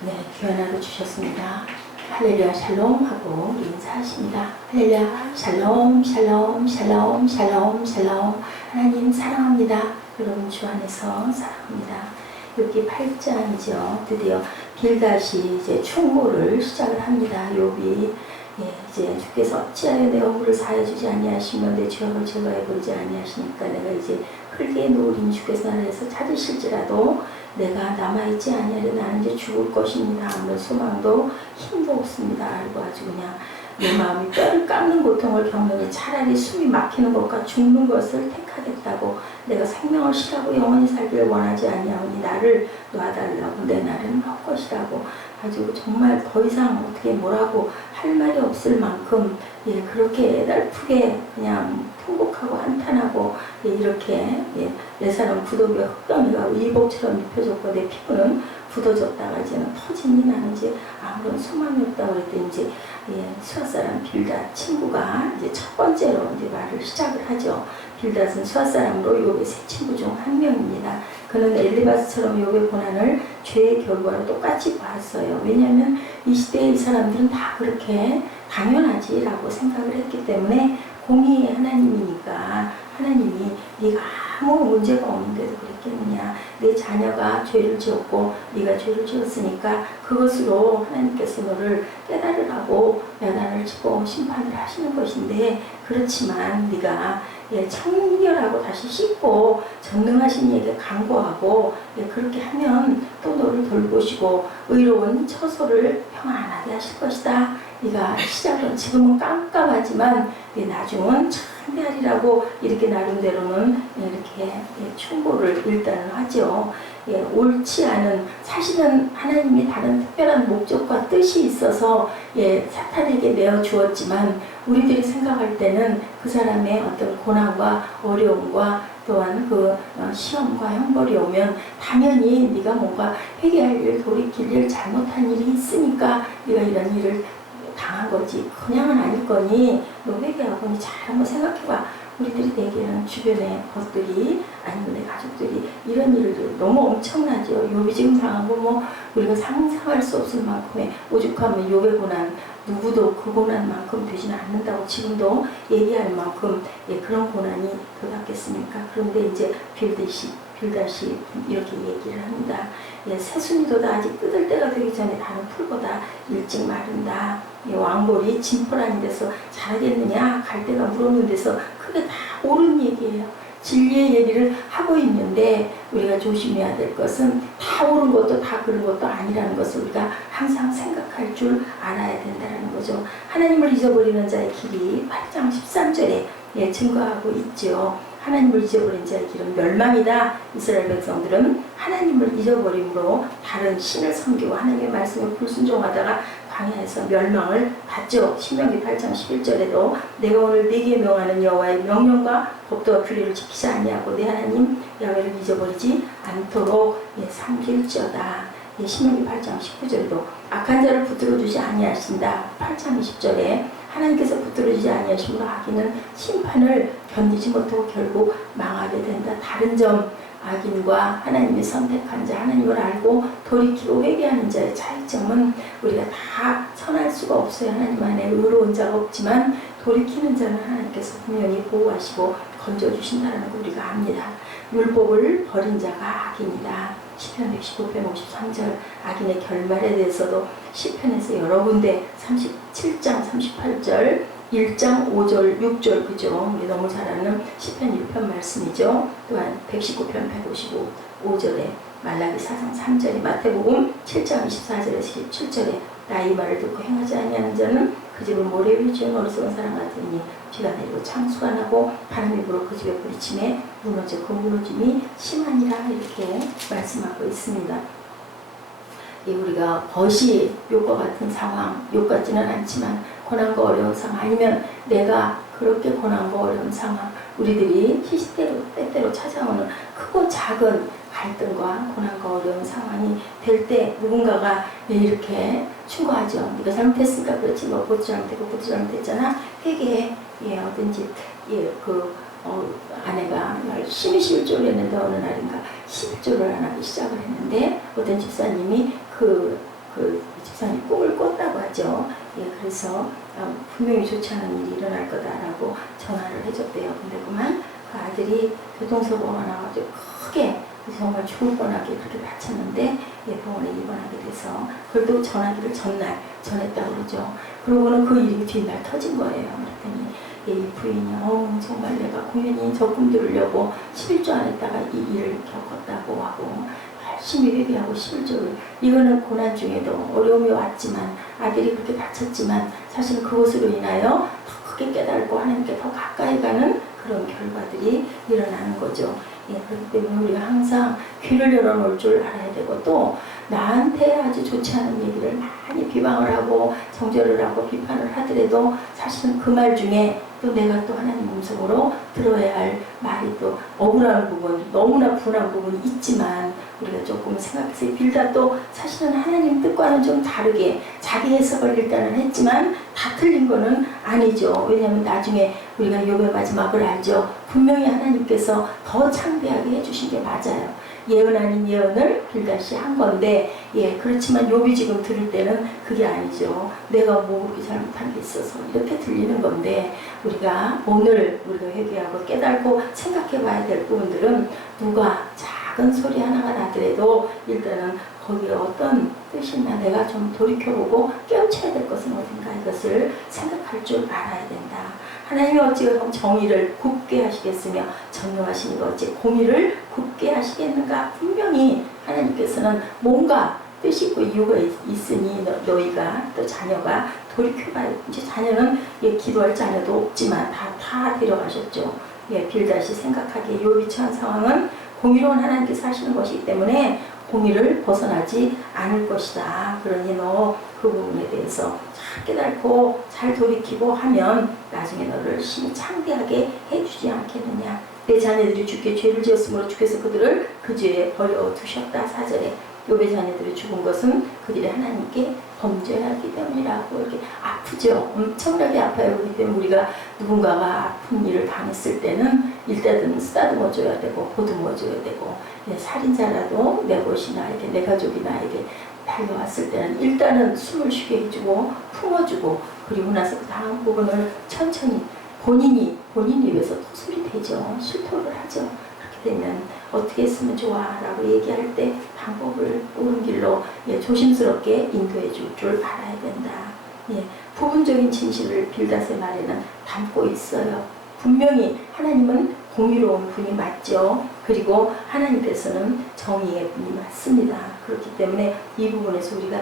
네, 귀환하고 주셨습니다. 할렐루야 샬롬 하고 인사하십니다. 할렐루야 샬롬 샬롬 샬롬 샬롬 샬롬. 하나님 사랑합니다. 여러분 주 안에서 사랑합니다. 욥기 8장이죠. 드디어 빌닷이 이제 충고를 시작을 합니다. 욥이 이제 주께서 어찌하여 내 허물을 사해주지 아니하시며 내 죄악을 제거해 버리지 아니하시니까 내가 이제 흙에 누우린 주께서 나라에서 찾으실지라도 내가 남아있지 아니하려 나는 이제 죽을 것입니다. 아무런 소망도 힘도 없습니다. 그리고 아주 그냥 내 마음이 뼈를 깎는 고통을 겪느니 차라리 숨이 막히는 것과 죽는 것을 택하겠다고 내가 생명을 싫어하고 영원히 살기를 원하지 아니하오니 나를 놔달라고 내 날은 헛것이라고 가지고 정말 더 이상 어떻게 뭐라고 할 말이 없을 만큼 그렇게 애달프게 그냥 통곡하고 한탄하고 이렇게 내 사람 부도가 흙덩이가 이복처럼 입혀졌고 내 피부는 굳어졌다가 이제는 터지니 나는 이제 아무런 소망이 없다고 그랬더니 이제 수앗사람 빌닷 친구가 이제 첫 번째로 이제 말을 시작을 하죠. 빌닷은 수앗사람으로 욥의 세 친구 중 한 명입니다. 그는 엘리바스처럼 욥의 고난을 죄의 결과로 똑같이 봤어요. 왜냐하면 이 시대의 사람들은 다 그렇게 당연하지라고 생각을 했기 때문에 공의의 하나님이니까 하나님이 네가 아무 문제가 없는데도 그랬겠느냐. 내 자녀가 죄를 지었고 네가 죄를 지었으니까 그것으로 하나님께서 너를 깨달으라고 야단을 치고 심판을 하시는 것인데 그렇지만 네가 청결하고 다시 씻고 전능하신 이에게 간구하고 그렇게 하면 또 너를 돌보시고 의로운 처소를 평안하게 하실 것이다. 네가 시작은 지금은 깜깜하지만 나중은 참되하리라고 이렇게 나름대로는 이렇게 충고를 일단은 하죠. 옳지 않은 사실은 하나님이 다른 특별한 목적과 뜻이 있어서 사탄에게 내어 주었지만 우리들이 생각할 때는 그 사람의 어떤 고난과 어려움과 또한 그 시험과 형벌이 오면 당연히 네가 뭔가 회개할 일, 돌이킬 일, 잘못한 일이 있으니까 네가 이런 일을 당한 거지 그냥은 아닐 거니 너 회개하고 잘 한번 생각해봐. 우리들이 내게는 주변의 것들이 아니면 내 가족들이 이런 일들 너무 엄청나죠. 욥이 지금 당한 거 뭐 우리가 상상할 수 없을 만큼의 오죽하면 욥의 고난 누구도 그 고난만큼 되지는 않는다고 지금도 얘기할 만큼 그런 고난이 더 낫겠습니까? 그런데 이제 빌닷이 이렇게 얘기를 합니다. 새순이도다 아직 뜯을 때가 되기 전에 다른 풀보다 일찍 마른다. 왕골이 진포라는 데서 자라겠느냐 갈대가 물어오는 데서 그게 다 옳은 얘기예요. 진리의 얘기를 하고 있는데 우리가 조심해야 될 것은 다 옳은 것도 다 그런 것도 아니라는 것을 우리가 항상 생각할 줄 알아야 된다는 거죠. 하나님을 잊어버리는 자의 길이 8장 13절에 증거하고 있죠. 하나님을 잊어버린 자의 길은 멸망이다. 이스라엘 백성들은 하나님을 잊어버림으로 다른 신을 섬기고 하나님의 말씀에 불순종하다가 광야에서 멸망을 받죠. 신명기 8장 11절에도 내가 오늘 네게 명하는 여호와의 명령과 법도와 규례를 지키지 아니하고 내 하나님 야훼를 잊어버리지 않도록 삼길지어다. 신명기 8장 19절에도 악한 자를 붙들어주지 아니하신다. 8장 20절에 하나님께서 붙들어주지 아니하심으로 악인은 심판을 견디지 못하고 결국 망하게 된다. 다른 점 악인과 하나님이 선택한 자, 하나님을 알고 돌이키고 회개하는 자의 차이점은 우리가 다 선할 수가 없어요. 하나님 안에 의로운 자가 없지만 돌이키는 자는 하나님께서 분명히 보호하시고 건져주신다는 걸 우리가 압니다. 율법을 버린 자가 악인이다. 시편 119편 53절 악인의 결말에 대해서도 시편에서 여러 군데 37장 38절 1장 5절 6절 그죠? 우리 너무 잘 아는 시편 1편 말씀이죠. 또한 119편 155절에 말라기 4장 3절에 마태복음 7장 24절에 17절에 나 이 말을 듣고 행하지 아니하는 자는 그 집을 모래 위에 지은 어리석은 사람 같으니 비가 내리고 창수가 나고 바람이 불어 그 집에 부딪힘에 무너져 그 무너짐이 심하니라 이렇게 말씀하고 있습니다. 우리가 벗이 욥과 같은 상황, 욥 같지는 않지만 고난과 어려운 상황 아니면 내가 그렇게 고난과 어려운 상황 우리들이 시시때로 때때로 찾아오는 크고 작은 갈등과 고난과 어려운 상황이 될 때 누군가가 이렇게 충고하죠. 네가 잘못했으니까 그렇지 뭐 그것도 잘못했고 그것도 잘못했잖아. 회개해. 어떤지 아내가 열심히 11조를 했는데 어느 날인가 11조를 안 하기 시작을 했는데 어떤 집사님이 그 그 집사님 꿈을 꿨다고 하죠. 예, 그래서 분명히 좋지 않은 일이 일어날 거다라고 전화를 해줬대요. 근데 그만 그 아들이 교통사고가 나가지고 크게 정말 죽을 뻔하게 그렇게 다쳤는데 예, 병원에 입원하게 돼서 그걸 또 전화기를 전날 전했다고 그러죠. 그러고는 그 일이 뒷날 터진 거예요. 그랬더니 예, 이 부인이 정말 내가 공연히 저 꿈 들으려고 11조 안 했다가 이 일을 겪었다고 하고 열심히 회개하고 11조를 이거는 고난 중에도 어려움이 왔지만 아들이 그렇게 다쳤지만 사실 그것으로 인하여 더 크게 깨달고 하나님께 더 가까이 가는 그런 결과들이 일어나는 거죠. 예, 그렇기 때문에 우리가 항상 귀를 열어놓을 줄 알아야 되고 또 나한테 아주 좋지 않은 얘기를 많이 비방을 하고 정죄를 하고 비판을 하더라도 사실은 그 말 중에 또 내가 또 하나님 음성으로 들어야 할 말이 또 억울한 부분, 너무나 분한 부분이 있지만 우리가 조금 생각해서 빌닷도 사실은 하나님 뜻과는 좀 다르게 자기 해석을 일단은 했지만 다 틀린 거는 아니죠. 왜냐하면 나중에 우리가 욥의 마지막을 알죠. 분명히 하나님께서 더 창대하게 해주신 게 맞아요. 예언 아닌 예언을 빌닷이 한 건데 예, 그렇지만 욥이 지금 들을 때는 그게 아니죠. 내가 뭐 그렇게 잘못한 게 있어서 이렇게 들리는 건데 우리가 오늘 우리가 회개하고 깨닫고 생각해 봐야 될 부분들은 누가 작은 소리 하나가 나더라도 일단은 거기에 어떤 뜻이 있나 내가 좀 돌이켜보고 깨우쳐야 될 것은 어딘가 이것을 생각할 줄 알아야 된다. 하나님이 어찌 정의를 굽게 하시겠으며 전능하시니 어찌 공의를 굽게 하시겠는가. 분명히 하나님께서는 뭔가 뜻이 있고 이유가 있으니 너희가 또 자녀가 돌이켜봐야 이제 자녀는 예, 기도할 자녀도 없지만 다 데려가셨죠. 예, 빌닷이 생각하기에 욥이 처한 상황은 공의로운 하나님께서 하시는 것이기 때문에 공의를 벗어나지 않을 것이다. 그러니 너 그 부분에 대해서 잘 깨닫고 잘 돌이키고 하면 나중에 너를 심히 창대하게 해주지 않겠느냐. 내 자녀들이 주께 죄를 지었으므로 주께서 그들을 그 죄에 버려두셨다. 4절에 욥의 자녀들이 죽은 것은 그들이 하나님께 범죄하기 때문이라고. 이렇게 아프죠. 엄청나게 아파요. 그렇기 때문에 우리가 누군가가 아픈 일을 당했을 때는 일단은 쓰다듬어 줘야 되고 보듬어 줘야 되고 예, 살인자라도 내 것이 나에게 내 가족이 나에게 달려왔을 때는 일단은 숨을 쉬게 해주고 품어주고 그리고 나서 그 다음 부분을 천천히 본인 입에서 토설이 되죠. 실토를 하죠. 그렇게 되면 어떻게 했으면 좋아 라고 얘기할 때 방법을 옳은 길로 예, 조심스럽게 인도해 줄 줄 알아야 된다. 예, 부분적인 진실을 빌닷의 말에는 담고 있어요. 분명히 하나님은 공의로운 분이 맞죠. 그리고 하나님께서는 정의의 분이 맞습니다. 그렇기 때문에 이 부분에서 우리가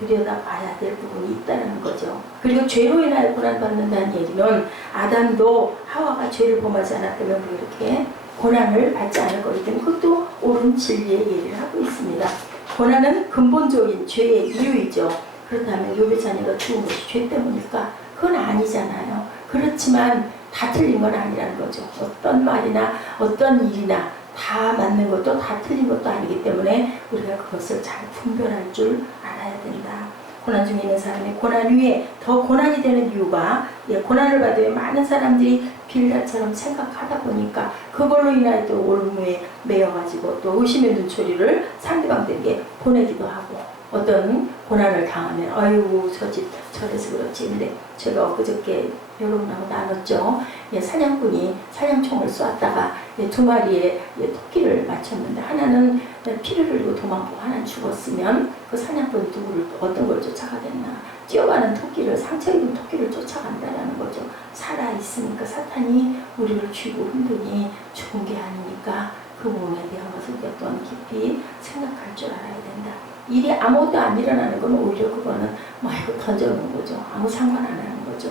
들여다봐야 될 부분이 있다는 거죠. 그리고 죄로 인하여 고난받는다는 얘기는 아담도 하와가 죄를 범하지 않았다면 그렇게 고난을 받지 않을 거기 때문에 그것도 옳은 진리의 얘기를 하고 있습니다. 고난은 근본적인 죄의 이유이죠. 그렇다면 욥의 자녀가 죽은 것이 죄 때문일까? 그건 아니잖아요. 그렇지만 다 틀린 건 아니라는 거죠. 어떤 말이나 어떤 일이나 다 맞는 것도 다 틀린 것도 아니기 때문에 우리가 그것을 잘 분별할 줄 알아야 된다. 고난 중에 있는 사람이 고난 위에 더 고난이 되는 이유가 예, 고난을 받으면 많은 사람들이 빌닷처럼 생각하다 보니까 그걸로 인하여 또 올무에 매여가지고 또 의심의 눈초리를 상대방들에게 보내기도 하고 어떤 고난을 당하면 아이고 저 집 저래서 그렇지. 근데 제가 엊그저께 여러분하고 나눴죠. 예, 사냥꾼이 사냥총을 쏘았다가 예, 2마리의 예, 토끼를 맞췄는데 하나는 피를 흘리고 도망가고 하나는 죽었으면 그 사냥꾼이 누구를 어떤 걸 쫓아가겠나. 뛰어가는 토끼를 상처 입은 토끼를 쫓아간다라는 거죠. 살아있으니까 사탄이 우리를 쥐고 흔드니 죽은 게 아니니까 그 부분에 대한 것을 어떤 깊이 생각할 줄 알아야 된다. 일이 아무것도 안 일어나는 건 오히려 그거는 뭐 이거 던져놓은 거죠. 아무 상관 안 하는 거죠.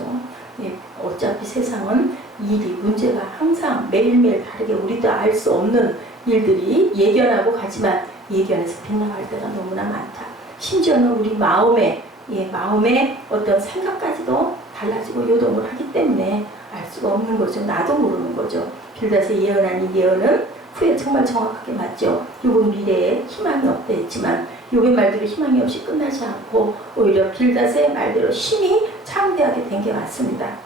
예, 어차피 세상은 일이 문제가 항상 매일매일 다르게 우리도 알 수 없는 일들이 예견하고 가지만 예견에서 빗나갈 때가 너무나 많다. 심지어는 우리 마음의 어떤 생각까지도 달라지고 요동을 하기 때문에 알 수가 없는 거죠. 나도 모르는 거죠. 빌닷의 예언 아닌 예언은 후에 정말 정확하게 맞죠. 욥은 미래에 희망이 없다 했지만 욥의 말대로 희망이 없이 끝나지 않고 오히려 빌닷의 말대로 심히 창대하게 된 게 맞습니다.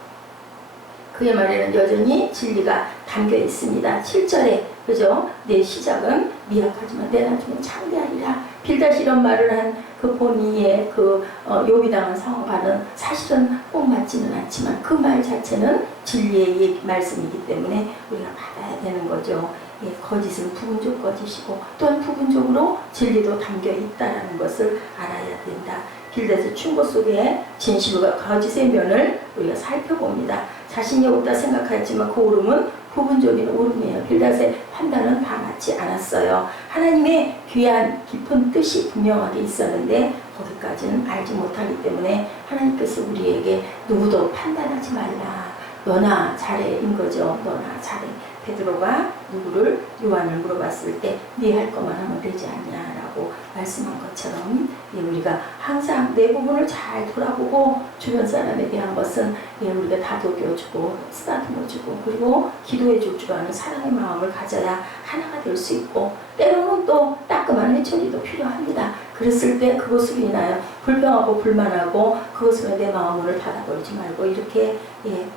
그의 말에는 여전히 진리가 담겨 있습니다. 7절에 그죠? 내 시작은 미약하지만 내 나중은 창대하리라. 빌닷이 이런 말을 한 그 본이의 그 욥이 당한 상황과는 사실은 꼭 맞지는 않지만 그 말 자체는 진리의 말씀이기 때문에 우리가 받아야 되는 거죠. 예, 거짓은 부분적 거짓이고 또한 부분적으로 진리도 담겨 있다는 것을 알아야 된다. 빌닷의 충고 속에 진실과 거짓의 면을 우리가 살펴봅니다. 자신이 옳다 생각하였지만 그 옳음은 부분적인 옳음이에요. 빌닷의 판단은 다 맞지 않았어요. 하나님의 귀한 깊은 뜻이 분명하게 있었는데 거기까지는 알지 못하기 때문에 하나님께서 우리에게 누구도 판단하지 말라. 너나 잘해인 거죠. 너나 잘해. 베드로가 누구를 요한을 물어봤을 때 네 할 것만 하면 되지 않냐라고 말씀한 것처럼 우리가 항상 내 부분을 잘 돌아보고 주변 사람에 대한 것은 우리가 다독여주고 쓰다듬어주고 그리고 기도해줄 줄 아는 사랑의 마음을 가져야 하나가 될 수 있고 때로는 또 따끔한 회초리도 필요합니다. 그랬을 때 그것으로 인하여 불평하고 불만하고 그것으로 내 마음을 닫아버리지 말고 이렇게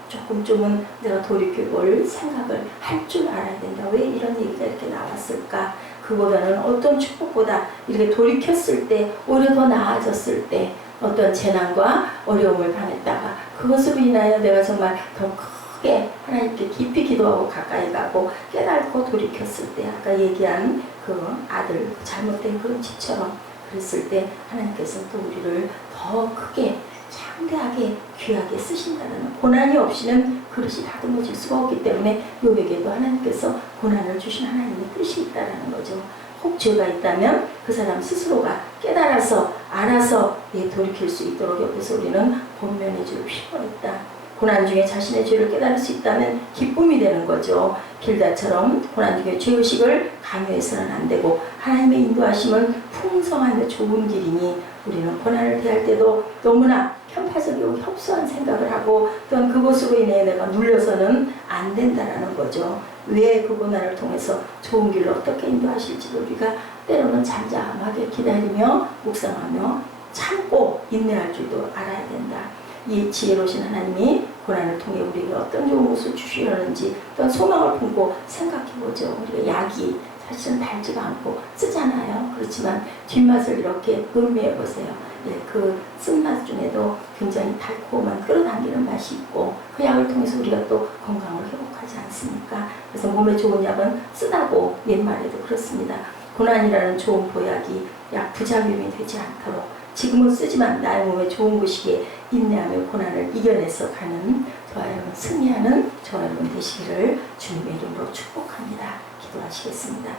조금은 내가 돌이켜볼 생각을 할 줄 알아야 된다. 왜 이런 얘기가 이렇게 나왔을까? 그보다는 어떤 축복보다 이렇게 돌이켰을 때 오히려 더 나아졌을 때 어떤 재난과 어려움을 당했다가 그것으로 인하여 내가 정말 더 크게 하나님께 깊이 기도하고 가까이 가고 깨닫고 돌이켰을 때 아까 얘기한 그 아들 잘못된 그런 집처럼 그랬을 때 하나님께서는 또 우리를 더 크게 창대하게 귀하게 쓰신다는 고난이 없이는 그릇이 다듬어질 수가 없기 때문에 욥에게도 하나님께서 고난을 주신 하나님의 뜻이 있다는 거죠. 혹 죄가 있다면 그 사람 스스로가 깨달아서 알아서 돌이킬 수 있도록 옆에서 우리는 권면해 줄 필요가 있다. 고난 중에 자신의 죄를 깨달을 수 있다면 기쁨이 되는 거죠. 빌닷처럼 고난 중에 죄의식을 강요해서는 안 되고 하나님의 인도하심은 풍성하며 좋은 길이니 우리는 고난을 대할 때도 너무나 편파적이고 협소한 생각을 하고 또한 그것으로 인해 내가 눌려서는 안 된다는 거죠. 왜 그 고난을 통해서 좋은 길로 어떻게 인도하실지를 우리가 때로는 잠잠하게 기다리며 묵상하며 참고 인내할 줄도 알아야 된다. 이 지혜로우신 하나님이 고난을 통해 우리에게 어떤 좋은 것을 주시려는지 또한 소망을 품고 생각해보죠. 우리가 약이 사실은 달지가 않고 쓰잖아요. 그렇지만 뒷맛을 이렇게 음미해보세요. 그 쓴맛 중에도 굉장히 달콤한 끌어당기는 맛이 있고 그 약을 통해서 우리가 또 건강을 회복하지 않습니까? 그래서 몸에 좋은 약은 쓰다고 옛말에도 그렇습니다. 고난이라는 좋은 보약이 약 부작용이 되지 않도록 지금은 쓰지만 나의 몸에 좋은 것이기에 인내하며 고난을 이겨내서 가는 저와 여러분 승리하는 저와 여러분 되시기를 주님의 이름으로 축복합니다. 기도하시겠습니다.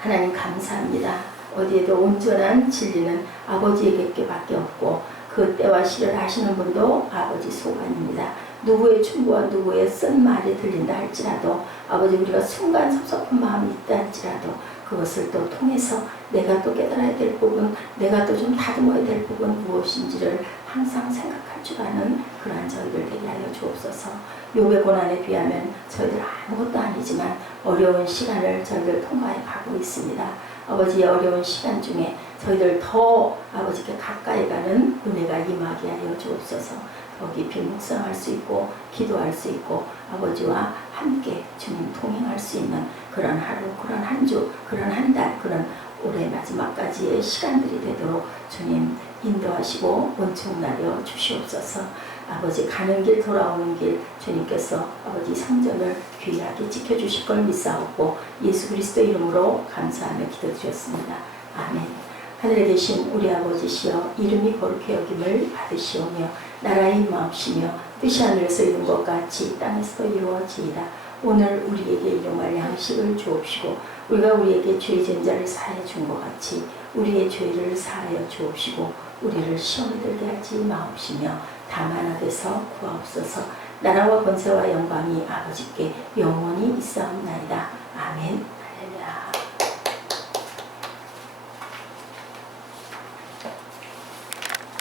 하나님 감사합니다. 어디에도 온전한 진리는 아버지에게 밖에 없고 그 때와 시를 아시는 분도 아버지 소관입니다. 누구의 충고와 누구의 쓴 말이 들린다 할지라도 아버지 우리가 순간 섭섭한 마음이 있다 할지라도 그것을 또 통해서 내가 또 깨달아야 될 부분, 내가 또 좀 다듬어야 될 부분 무엇인지를 항상 생각할 줄 아는 그러한 저희들 되게 하여 주옵소서. 욥의 고난에 비하면 저희들 아무것도 아니지만 어려운 시간을 저희들 통과해 가고 있습니다. 아버지의 어려운 시간 중에 저희들 더 아버지께 가까이 가는 은혜가 임하게 하여 주옵소서. 더 깊이 묵상할 수 있고 기도할 수 있고 아버지와 함께 주님 동행할 수 있는 그런 하루, 그런 한 주, 그런 한 달, 그런 올해 마지막까지의 시간들이 되도록 주님 인도하시고 원총나려 주시옵소서. 아버지 가는 길 돌아오는 길 주님께서 아버지 성전을 귀하게 지켜주실 걸 믿사옵고 예수 그리스도 이름으로 감사하며 기도드렸습니다. 아멘. 하늘에 계신 우리 아버지시여 이름이 거룩히 여김을 받으시오며 나라의 임하옵시며 뜻이 하늘에서 이룬 것 같이 땅에서도 이루어지이다. 오늘 우리에게 일용할 양식을 주옵시고 우리가 우리에게 죄 지은 자를 사하여 준 것 같이 우리의 죄를 사하여 주옵시고 우리를 시험에 들게 하지 마옵시며 다만 악에서 구하옵소서. 나라와 권세와 영광이 아버지께 영원히 있사옵나이다. 아멘. 할렐루야.